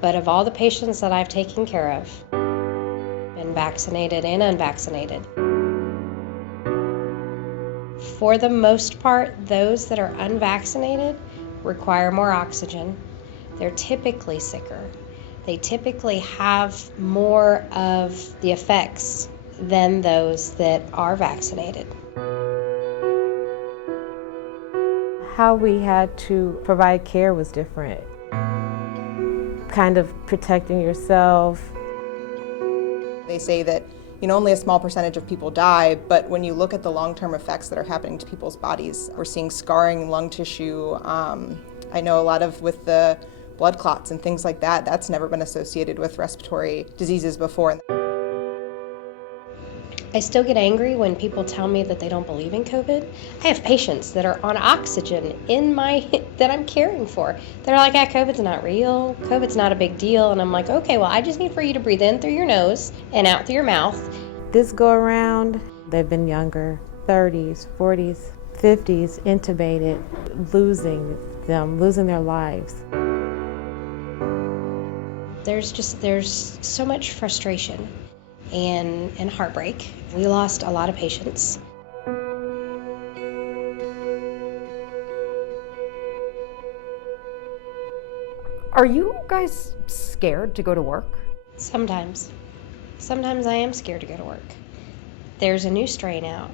But of all the patients that I've taken care of, been vaccinated and unvaccinated, for the most part, those that are unvaccinated require more oxygen. They're typically sicker. They typically have more of the effects than those that are vaccinated. How we had to provide care was different. Kind of protecting yourself. They say that only a small percentage of people die, but when you look at the long-term effects that are happening to people's bodies, we're seeing scarring, lung tissue. I know a lot of with the blood clots and things like that, that's never been associated with respiratory diseases before. I still get angry when people tell me that they don't believe in COVID. I have patients that are on oxygen that I'm caring for. They're like, COVID's not real. COVID's not a big deal. And I'm like, okay, well, I just need for you to breathe in through your nose and out through your mouth. This go around, they've been younger, 30s, 40s, 50s, intubated, losing their lives. There's so much frustration and heartbreak. We lost a lot of patients. Are you guys scared to go to work? Sometimes. Sometimes I am scared to go to work. There's a new strain out.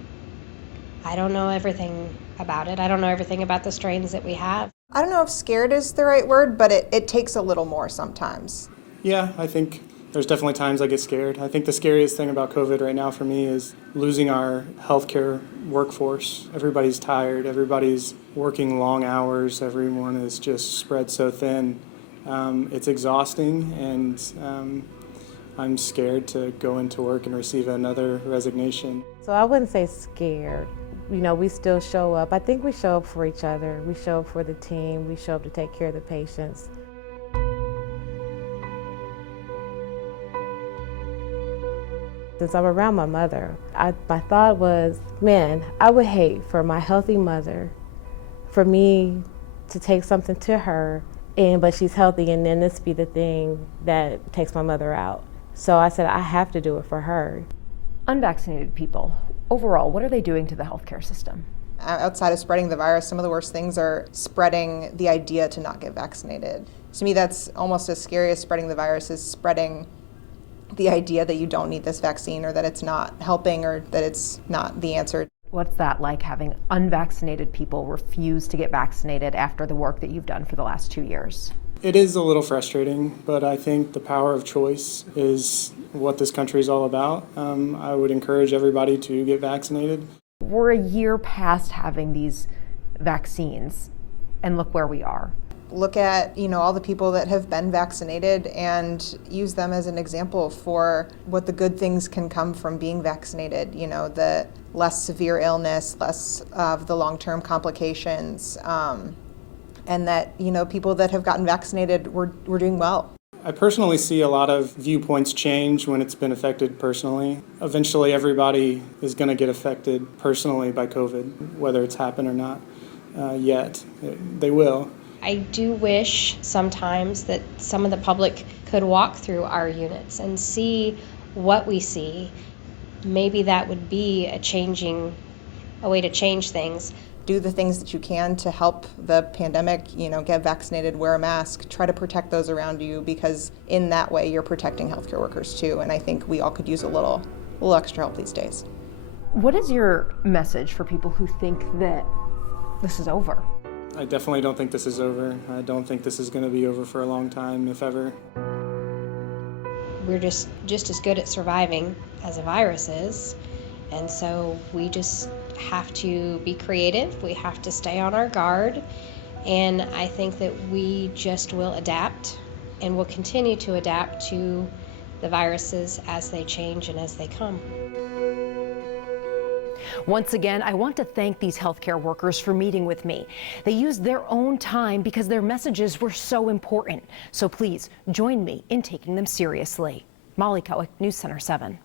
I don't know everything about it. I don't know everything about the strains that we have. I don't know if scared is the right word, but it takes a little more sometimes. Yeah, I think there's definitely times I get scared. I think the scariest thing about COVID right now for me is losing our healthcare workforce. Everybody's tired, everybody's working long hours, everyone is just spread so thin. It's exhausting, and I'm scared to go into work and receive another resignation. So I wouldn't say scared. We still show up. I think we show up for each other. We show up for the team. We show up to take care of the patients. Since I'm around my mother, my thought was, man, I would hate for my healthy mother, for me to take something to her, but she's healthy, and then this be the thing that takes my mother out. So I said, I have to do it for her. Unvaccinated people, overall, what are they doing to the healthcare system? Outside of spreading the virus, some of the worst things are spreading the idea to not get vaccinated. To me, that's almost as scary as spreading the virus, is spreading the idea that you don't need this vaccine, or that it's not helping, or that it's not the answer. What's that like, having unvaccinated people refuse to get vaccinated after the work that you've done for the last 2 years? It is a little frustrating, but I think the power of choice is what this country is all about. I would encourage everybody to get vaccinated. We're a year past having these vaccines, and look where we are. Look at all the people that have been vaccinated and use them as an example for what the good things can come from being vaccinated. The less severe illness, less of the long-term complications, and that people that have gotten vaccinated were doing well. I personally see a lot of viewpoints change when it's been affected personally. Eventually everybody is going to get affected personally by COVID, whether it's happened or not yet. They will. I do wish sometimes that some of the public could walk through our units and see what we see. Maybe that would be a way to change things. Do the things that you can to help the pandemic, get vaccinated, wear a mask, try to protect those around you, because in that way you're protecting healthcare workers too. And I think we all could use a little extra help these days. What is your message for people who think that this is over? I definitely don't think this is over. I don't think this is going to be over for a long time, if ever. We're just as good at surviving as a virus is, and so we just have to be creative. We have to stay on our guard, and I think that we just will adapt and will continue to adapt to the viruses as they change and as they come. Once again, I want to thank these healthcare workers for meeting with me. They used their own time because their messages were so important. So please join me in taking them seriously. Molly Cowick, News Center 7.